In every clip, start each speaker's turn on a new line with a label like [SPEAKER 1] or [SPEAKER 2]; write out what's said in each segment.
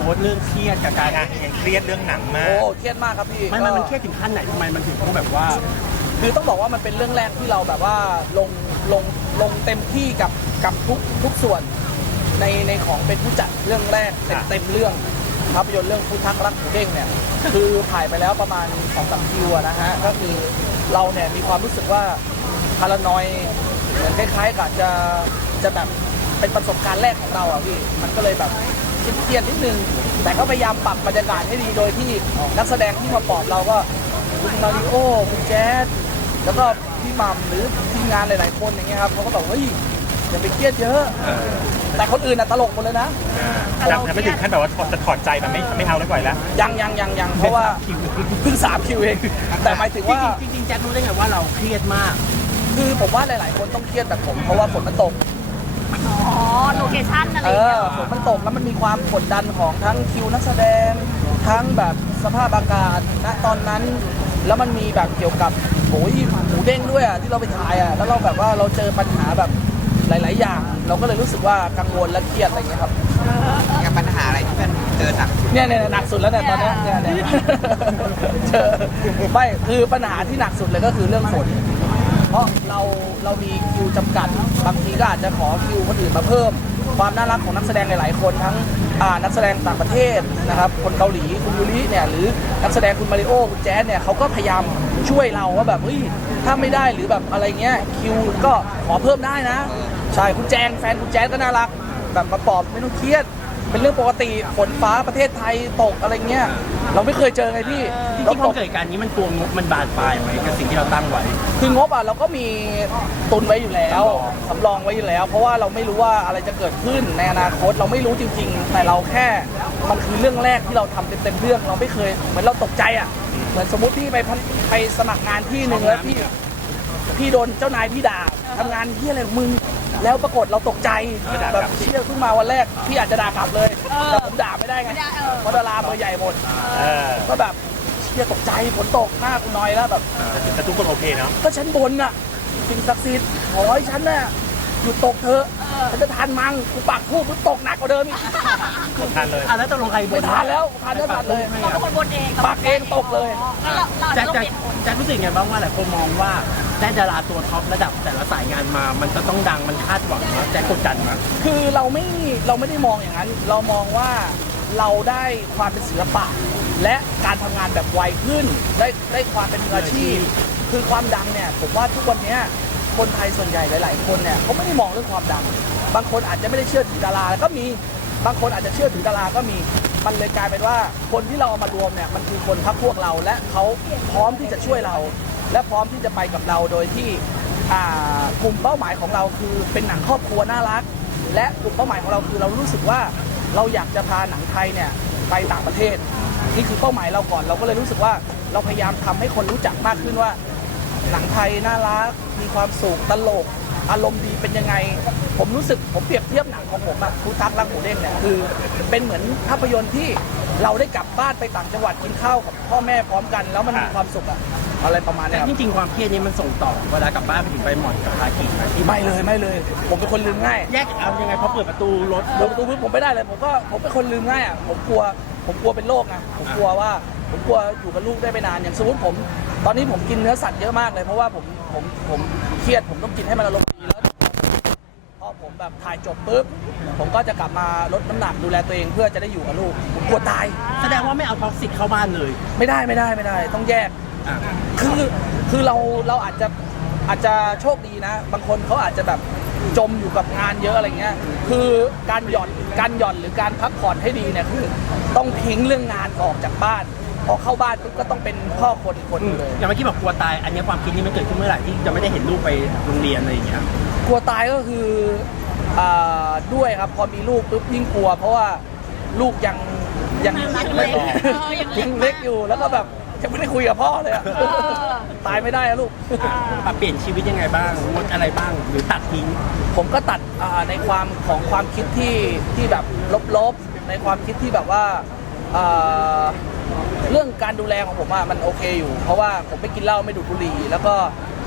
[SPEAKER 1] พสต์เรื่องเครียดกับการ
[SPEAKER 2] ยังเครียดเรื่องหนังมาก
[SPEAKER 3] โอ้เครียดมากครับพี่
[SPEAKER 1] มันเครียดถึงขั้นไหนทำไมมันถึงต้องแบบว่า
[SPEAKER 3] คือต้องบอกว่ามันเป็นเรื่องแรกที่เราแบบว่าลงเต็มที่กับทุกส่วนในของเป็นผู้จัดเรื่องแรกเต็มเรื่องภาพยนตร์เรื่องพุทธักรักหมูเด้งเนี่ยคือถ่ายไปแล้วประมาณ2-3 คิวนะฮะก็คือเราเนี่ยมีความรู้สึกว่าพารานอยเหมือนคล้ายๆกับจะแบบเป็นประสบการณ์แรกของเราอ่ะพี่มันก็เลยแบบเครียดนิดนึงแต่ก็พยายามปรับบรรยากาศให้ดีโดยที่นักแสดงที่มาปลอบเราก็คุณมาริโอคุณแจ๊ดแล้วก็พี่มัมหรือทีมงานหลายๆคนอย่างเงี้ยครับเขาก็บอกเฮ้ยอย่าไปเครียดเยอะแต่คนอื่นน่ะตลกหมดเลยนะ
[SPEAKER 2] เราไม่ถึงขั้นแบบว่าจะถอดใจแบบไม่เอาแล้วปล่อยแล้ว
[SPEAKER 3] ยังเพราะว่าเพิ่ง3 คิวเองแต่หมายถึงว่า
[SPEAKER 1] จริงๆแจ็ครู้ได้ไงว่าเราเครียดมาก
[SPEAKER 3] คือผมว่าหลายๆคนต้องเครียดแบบผมเพราะว่าฝนมันตก
[SPEAKER 4] โลเคชั่นอะไรอย่างเงี้ย
[SPEAKER 3] ฝนมันตกแล้วมันมีความกดดันของทั้งคิวนักแสดงทั้งแบบสภาพอากาศณตอนนั้นแล้วมันมีแบบเกี่ยวกับโอ้ยหมูเด้งด้วยอ่ะที่เราไปถ่ายอ่ะแล้วเราแบบว่าเราเจอปัญหาแบบหลายๆอย่างเราก็เลยรู้สึกว่ากังวลและเครียดอะไรเงี้ยครับ
[SPEAKER 5] กับปัญหาอะไรที่มันเจอหนัก
[SPEAKER 3] เนี่ยหนักสุดแล้วเนี่ยตอนนี้เนี่ยเจอไม่คือปัญหาที่หนักสุดเลยก็คือเรื่องฝนเพราะเรามีคิวจำกัดบางทีก็อาจจะขอคิวคนอื่นมาเพิ่มความน่ารักของนักแสดงหลายๆคนทั้งนักแสดงต่างประเทศนะครับคนเกาหลีคุณยูริเนี่ยหรือนักแสดงคุณมาริโอคุณแจ๊สเนี่ยเขาก็พยายามช่วยเราว่าแบบเฮ้ยถ้าไม่ได้หรือแบบอะไรเงี้ยคิวก็ขอเพิ่มได้นะใช่คุณแจงแฟนคุณแจ๊สก็น่ารักแบบมาปลอบไม่ต้องเครียดเป็นเรื่องปกติฝนฟ้าประเทศไทยตกอะไรเงี้ยเราไม่เคยเจอไงพี่
[SPEAKER 1] จริงๆพอเกิดการนี้มันกลัวงบมันบานปลายไหมกับสิ่งที่เราตั้งไว้
[SPEAKER 3] คืองบเราก็มีตุนไว้อยู่แล้วสำรองไว้อยู่แล้วเพราะว่าเราไม่รู้ว่าอะไรจะเกิดขึ้นในอนาคตเราไม่รู้จริงๆแต่เราแค่มันคือเรื่องแรกที่เราทำเต็มเรื่องเราไม่เคยเหมือนเราตกใจอ่ะเหมือนสมมติพี่ไปสมัครงานที่หนึ่งแล้วพี่โดนเจ้านายพี่ด่าทำงานที่อะไรของมึงแล้วปรากฏเราตกใจแบบเชี่ยเพิ่งมาวันแรกพี่อาจจะด่ากลับเลยแต่ผมด่าไม่ได้ไงเพราะดาราเบอร์ใหญ่หมดก็แบบเชี่ยตกใจฝนตกหน้ากูน้อยแล้วแบบ
[SPEAKER 2] แต่ทุกคนโอเคเนาะ
[SPEAKER 3] ก็ฉันบนน่ะสิ่งศักดิ์สิทธิ์ขอให้ฉันน่ะหยุดตกเถอะฉันจะทานมังกูปักทูบตกหนักกว่าเดิมอีก
[SPEAKER 2] ทานเลย
[SPEAKER 1] แล้วตกลงใครบน
[SPEAKER 3] ไม่ทานแล้วทานได้ทานเลย
[SPEAKER 4] เราเป็นคนบนเอง
[SPEAKER 3] ปักเองตกเลย
[SPEAKER 1] แจ็ครู้สึกไงบ้างว่าหลายคนมองว่าได้ดาราตัวท็อประดับแต่ละสายงานมามันจะต้องดังมันคาดหวังนะแจ็คกดดันมั้ย
[SPEAKER 3] คือเราไม่ได้มองอย่างนั้นเรามองว่าเราได้ความเป็นศิลปะและการทำงานแบบไวขึ้นได้ความเป็นมืออาชีพคือความดังเนี่ยผมว่าทุกวันนี้คนไทยส่วนใหญ่หลายๆคนเนี่ยเขาไม่ได้มองเรื่องความดังบางคนอาจจะไม่ได้เชื่อถือดาราก็มีบางคนอาจจะเชื่อถือดาราก็มีมันเลยกลายเป็นว่าคนที่เราเอามารวมเนี่ยมันคือคนพรรคพวกเราและเขาพร้อมที่จะช่วยเราและพร้อมที่จะไปกับเราโดยที่กลุ่มเป้าหมายของเราคือเป็นหนังครอบครัวน่ารักและกลุ่มเป้าหมายของเราคือเรารู้สึกว่าเราอยากจะพาหนังไทยเนี่ยไปต่างประเทศนี่คือเป้าหมายเราก่อนเราก็เลยรู้สึกว่าเราพยายามทำให้คนรู้จักมากขึ้นว่าหนังไทยน่ารักมีความสุขตลกอารมณ์ดีเป็นยังไงผมรู้สึกผมเปรียบเทียบหนังของผมพุทธักรักหมูเด้งเนี่ยคือเป็นเหมือนภาพยนตร์ที่เราได้กลับบ้านไปต่างจังหวัดกินข้าวกับพ่อแม่พร้อมกันแล้วมันมีความสุขอะไรประมาณนี้
[SPEAKER 1] แต่จริงๆความเครียดนี้มันส่งต่อเวลากลับบ้านไปถึงใบหมอนกับพากิ
[SPEAKER 3] ไม่เลยผมเป็นคนลืมง่าย
[SPEAKER 1] แยกเอายังไงพอเปิดประตูรถ
[SPEAKER 3] ผมไม่ได้เลยผมเป็นคนลืมง่ายผมกลัวเป็นโรคไงผมกลัวอยู่กับลูกได้ไม่นานอย่างสมมติผมตอนนี้ผมกินเนื้อสัตว์เยอะมากเลยเพราะว่าผมเครียดผมต้องกินให้มันอารมณ์ดีแล้วพอผมแบบถ่ายจบปุ๊บผมก็จะกลับมาลดน้ำหนักดูแลตัวเองเพื่อจะได้อยู่กับลูกผมกลัวตาย
[SPEAKER 1] แสดงว่าไม่เอาท็อกซิกเข้าบ้านเลย
[SPEAKER 3] ไม่ได้ต้องแยกคือเราอาจจะโชคดีนะบางคนเขาอาจจะแบบจมอยู่กับงานเยอะอะไรเงี้ยคือการหย่อนหรือการพักผ่อนให้ดีเนี่ยคือต้องทิ้งเรื่องงานออกจากบ้านพอเข้าบ้านปุ๊บก็ต้องเป็นพ่อคนเลย
[SPEAKER 1] อย่างเมื่อกี้บอกกลัวตายอันนี้ความคิดนี้มันเกิดขึ้นเมื่อไหร่ที่จะไม่ได้เห็นลูกไปโรงเรียนอะไรอย่างเงี้ย
[SPEAKER 3] กลัวตายก็คือด้วยครับพอมีลูกปุ๊บยิ่งกลัวเพราะว่าลูกยังเล็กอยู่แล้วก็แบบยังไม่ได้คุยกับพ่อเลยตายไม่ได้ลูก
[SPEAKER 1] ปรับเปลี่ยนชีวิตยังไงบ้างงดอะไรบ้างหรือตัดทิ้ง
[SPEAKER 3] ผมก็ตัดในความคิดที่แบบลบๆในความคิดที่แบบว่าเรื่องการดูแลของผมมันโอเคอยู่เพราะว่าผมไม่กินเหล้าไม่ดูดบุหรี่แล้วก็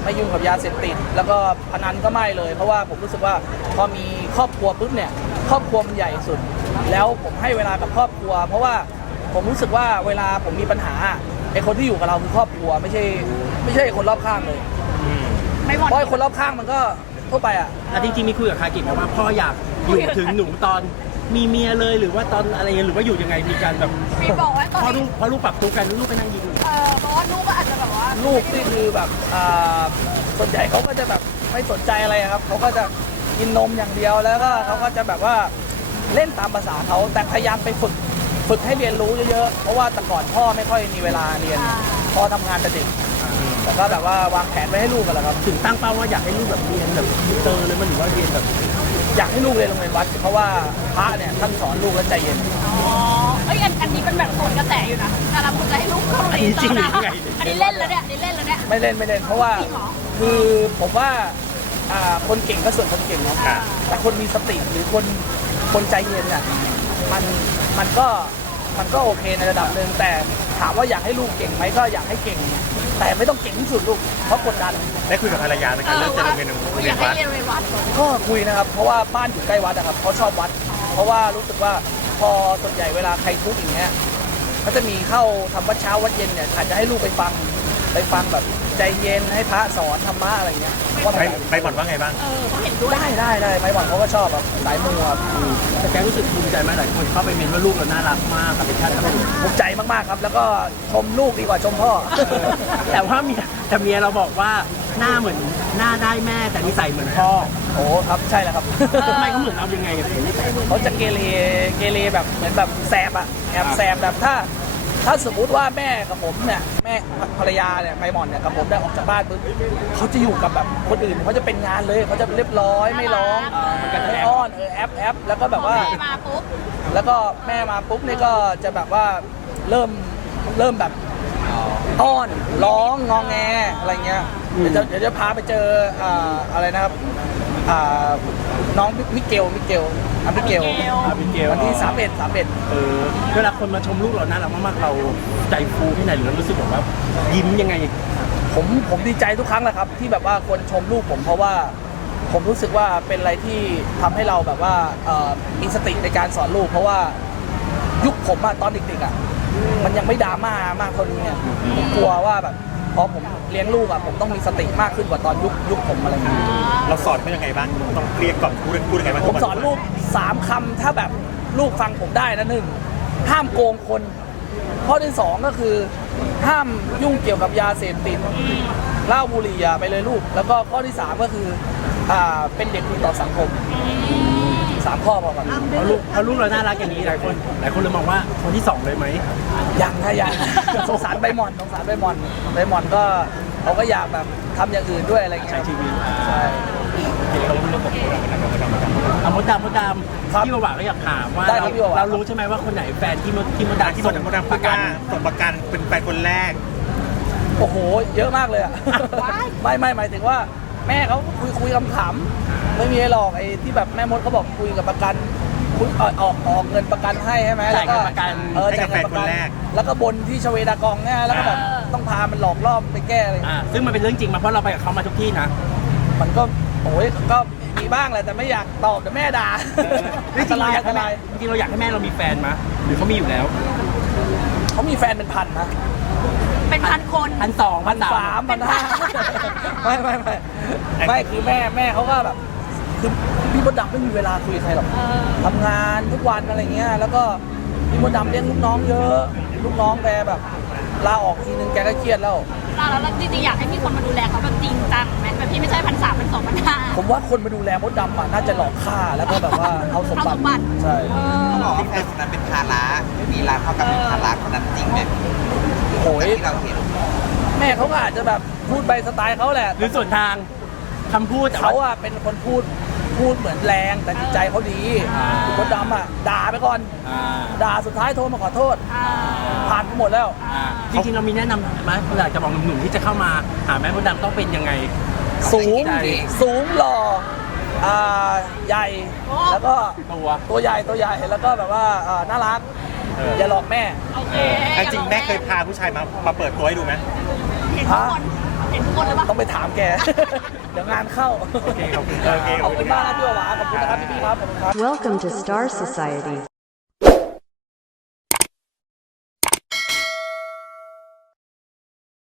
[SPEAKER 3] ไม่ยุ่งกับยาเสพติดแล้วก็พนันก็ไม่เลย เพราะว่าผมรู้สึกว่าพอมีครอบครัวปุ๊บเนี่ยครอบครัวมันใหญ่สุด แล้วผมให้เวลากับครอบครัว เพราะว่าผมรู้สึกว่าเวลาผมมีปัญหาไอ้คนที่อยู่กับเราคือครอบครัวไม่ใช่คนรอบข้างเลย
[SPEAKER 4] ไม่หมด
[SPEAKER 3] เพราะไอ้คนรอบข้างมันก็ทั่วไปอ่ะ
[SPEAKER 1] แล้วจริงๆมีคุยกับคากิไหมว่าพ่ออยากอยู่ถึงหนูตอนมีเมียเลยหรือว่าตอนอะไรเงี้ยหรือว่าอยู่ยังไงมีการแบบ
[SPEAKER 4] มีบอกไว้ตอน
[SPEAKER 1] พอลู
[SPEAKER 4] นี้
[SPEAKER 1] กพอลูกปรับตัวกันลูกก็นั่งยิ้ม
[SPEAKER 4] เพราะว่าลูกก็อาจจะแบบว่า
[SPEAKER 3] ลูกนี่คือแบบส่วนใหญ่เขาก็จะแบบไม่สนใจอะไรครับเขาก็จะกินนมอย่างเดียวแล้วก็เขาก็จะแบบว่าเล่นตามภาษาเขาแต่พยายามไปฝึกให้เรียนรู้เยอะๆเพราะว่าแต่ก่อนพ่อไม่ค่อยมีเวลาเรียนพ่อทำงานแต่เด็กแต่ก็แบบว่าวางแผนไว้ให้ลูกกันแหละครับ
[SPEAKER 1] ถึงตั้งเป้าว่าอยากให้ลูกแบบเรียนแบบอินเตอร์เลยมันหรือว่าเรียนแบบ
[SPEAKER 3] อยากให้ลูกเรียนโรงเรียนวัดเพราะว่าพระเนี่ยท่านสอนลูกแล้วใจเย็น
[SPEAKER 4] อ๋อเอ้ยอันนี้เป็นแบบโซนกระแสอยู่นะดาราคนจะให้ลูกเข้าโรงเรียน
[SPEAKER 1] จริงหรือ
[SPEAKER 4] ตอน
[SPEAKER 1] ไง
[SPEAKER 4] อันนี้เล่นแล้วเนี่ยอันนี้เล่นแล้วเนี่ย
[SPEAKER 3] ไม่เล่นเพราะว่า
[SPEAKER 4] จริงเหรอ
[SPEAKER 3] คือผมว่าคนเก่งก็ส่วนคนเก่งเนาะ
[SPEAKER 4] อ่า
[SPEAKER 3] แต่คนมีสติหรือคนใจเย็นเนี่ยมันก็โอเคในระดับหนึ่งแต่ถามว่าอยากให้ลูกเก่งไหมก็อยากให้เก่ง แต่ไม่ต้องเก่งที่สุดลูกเพราะกดดัน
[SPEAKER 2] ได้คุยกับภรรยาไหมครับเรื่องจะโรงเรียน
[SPEAKER 4] อยากให้เรียนโรงเรียนวัด
[SPEAKER 3] ก็คุยนะครับเพราะว่าบ้านอยู่ใกล้วัดนะครับเขาชอบวัด เพราะว่ารู้สึกว่าพอส่วนใหญ่เวลาใครทุกข์อย่างเงี้ยก็จะมีเข้าทำวัดเช้าวัดเย็นเนี่ยอาจจะให้ลูกไปฟังแบบใจเย็นให้พระสอนธรรมะอะไรเงี้ยว่า
[SPEAKER 2] ไปบ่อนว่าไงบ้าง
[SPEAKER 4] เขาเห็นด้วย
[SPEAKER 3] ได้ไม้หวังเขาก็ชอบแบบสายมูครับ
[SPEAKER 1] แต่แกรู้สึกภูมิใจไหมหลายคนเข้าไปเมนว่าลูกเราน่ารักมากกับเป็นชาติพันธุ์
[SPEAKER 3] ภูมิใจมากๆครับ แล้วก็ชมลูกดีกว่าชมพ่อ
[SPEAKER 1] แต่ว่าแต่เมียเราบอกว่าหน้าเหมือนหน้าได้แม่แต่นิสัยเหมือนพ่อ
[SPEAKER 3] โอ้ครับใช่แล้วครับ
[SPEAKER 1] ทำไมเขาเหมือนเรายังไงกับนิสัย
[SPEAKER 3] เขาจะเกเรแบบเหมือนแบบแสบอะแอบแสบแบบถ้าสมมุติว่าแม่กับผมเนี่ยแม่ภรรยาเนี่ยไมหมอนเนี่ยกับผมได้ออกจากบ้านปุ๊บเขาจะอยู่กับแบบคนอื่นเขาจะเป็นงานเลยเขาจะเรียบร้อยไม่ร้องไม่อ้อนแอปแล้วก็แบบว่า
[SPEAKER 4] พอแม่มาปุ๊บ
[SPEAKER 3] แล้วก็แม่มาปุ๊บนี่ก็จะแบบว่าเริ่มแบบอ้อนร้องงองแงอะไรเงี้ยเดี๋ยวจะพาไปเจออะไรนะครับน้องมิเกลวันที่31
[SPEAKER 1] เวลาคนมาชมลูกเราน่ารักมากๆเราใจฟูที่ไหนหรือเรารู้สึกแบบว่ายิ้มยังไง
[SPEAKER 3] ผมดีใจทุกครั้งแหละครับที่แบบว่าคนชมลูกผมเพราะว่าผมรู้สึกว่าเป็นอะไรที่ทำให้เราแบบว่ามีสติในการสอนลูกเพราะว่ายุคผมอะตอนเด็กๆอะมันยังไม่ดราม่ามากคนนี้เนี่ยผมกลัวว่าแบบพอผมเลี้ยงลูกอะผมต้องมีสติมากขึ้นกว่าตอนยุคผมอะไรอย่างเงี้ย
[SPEAKER 2] เราสอนเขายังไงบ้างต้องเรียกก่อนพูดยังไงบ้าง
[SPEAKER 3] ผมสอนลูก3 คำถ้าแบบลูกฟังผมได้นะ1ห้ามโกงคนข้อที่2ก็คือห้ามยุ่งเกี่ยวกับยาเสพติดเหล้าบุหรี่อย่าไปเลยลูกแล้วก็ข้อที่3ก็คือเป็นเด็กดีต่อสังคม3 ข้อพอครับ
[SPEAKER 1] เพราะลูกเราน่ารักอย่างนี้หลายคนเลยมองว่าคนที่2เลยไหม
[SPEAKER 3] ยังสงสารใบหมอนก็เขาก็อยากแบบทำอย่างอื่นด้วยอะไรเงี้ย
[SPEAKER 1] ใช้ชีวิต
[SPEAKER 3] ใช่
[SPEAKER 1] เอามดดำพี่ประวัติก็อยากถามว่าเรารู้ใช่ไหมว่าคนไหนแฟนที่มด
[SPEAKER 2] ที่
[SPEAKER 1] ดำ
[SPEAKER 2] มดดำพูดว่าส่งประกันเป็นแฟนคนแรก
[SPEAKER 3] โอ้โหเยอะมากเลยอ่ะ ไม่หมายถึงว่าแม่เขาคุยขำๆไม่มีอะไรหรอกไอ้ที่แบบแม่มดเขาบอกคุยกับประกันคุยออกเงินประกันให้ใช่ไหม
[SPEAKER 1] จ่ายเงินประกัน
[SPEAKER 2] ให้กับแฟนคนแรก
[SPEAKER 3] แล้วก็บนที่ชเวดากองเนี่ยแล้วก็แบบต้องพามันหลอกล่อมไปแก้อะไร
[SPEAKER 1] ซึ่งมันเป็นเรื่องจริงมาเพราะเราไปกับเขามาทุกที่นะ
[SPEAKER 3] มันก็โอ้ยก็มีบ้างแหละแต่ไม่อยากตอบเดี๋ยวแม่ด่า
[SPEAKER 1] จริงๆเราอยากให้แม่เรามีแฟนมะหรือเขามีอยู่แล้ว
[SPEAKER 3] เขามีแฟนเป็นพันนะ
[SPEAKER 4] เป็นพันคน
[SPEAKER 1] 1,200
[SPEAKER 3] 1,300 1,500ไม่คือแม่เขาก็แบบคือพี่มดดำไม่มีเวลาคุยกับใครหรอกทำงานทุกวันอะไรเงี้ยแล้วก็พี่มดดำเลี้ยงลูกน้องเยอะลูกน้องแกแบบลาออกทีนึงแกก็เครียดแล้ว
[SPEAKER 4] แล้วจริงๆอยากให้มีคนมาดูแลเขาแบบจริงจังไหมแบบพี่ไม่ใช่1,300 1,200
[SPEAKER 3] ผมว่าคนมาดูแลมดดำน่าจะหลอกฆ่าแล้วก็แบบว่าเอาสมบัติใช่
[SPEAKER 5] เขาบอกว่าแฟนคนนั้นเป็นภาระมีร้านเท่ากับเป็นภาระคนนั้นจริงไหม
[SPEAKER 3] โอ้ย
[SPEAKER 5] ที่เราเห็น
[SPEAKER 3] แม่เขาก็อาจจะแบบพูดไปสไตล์เขาแหละ
[SPEAKER 1] หรือส่วนทางคำพูด
[SPEAKER 3] เขาอะเป็นคนพูดเหมือนแรงแต่จิตใจเขาดีมดดำอะด่าไปก่อนด่าสุดท้ายโทรมาขอโทษผ่านไปหมดแล้ว
[SPEAKER 1] จริงๆเรามีแนะนำไหมอยากจะบอกหนุ่มๆที่จะเข้ามาหาแม่มดดำต้องเป็นยังไง
[SPEAKER 3] สูงหล่อใหญ่แล้วก็ตัวใหญ่แล้วก็แบบว่าน่ารักอย่าหลอกแม่
[SPEAKER 4] โอเค
[SPEAKER 2] จริงแม่เคยพาผู้ชายมาเปิดตัวให้ดูไหม
[SPEAKER 4] เห็นทุกคน
[SPEAKER 3] ฮ
[SPEAKER 4] เห็นทุกคนหรือเปล่า
[SPEAKER 3] ต้องไปถามแก เดี๋ยวงานเข้า
[SPEAKER 2] โอเคขอบคุณครับ
[SPEAKER 3] ขอบคุณมากนะพี่หวาขอบคุณนะครับพี่ครับขอบคุณครับ
[SPEAKER 6] Welcome to Star Society.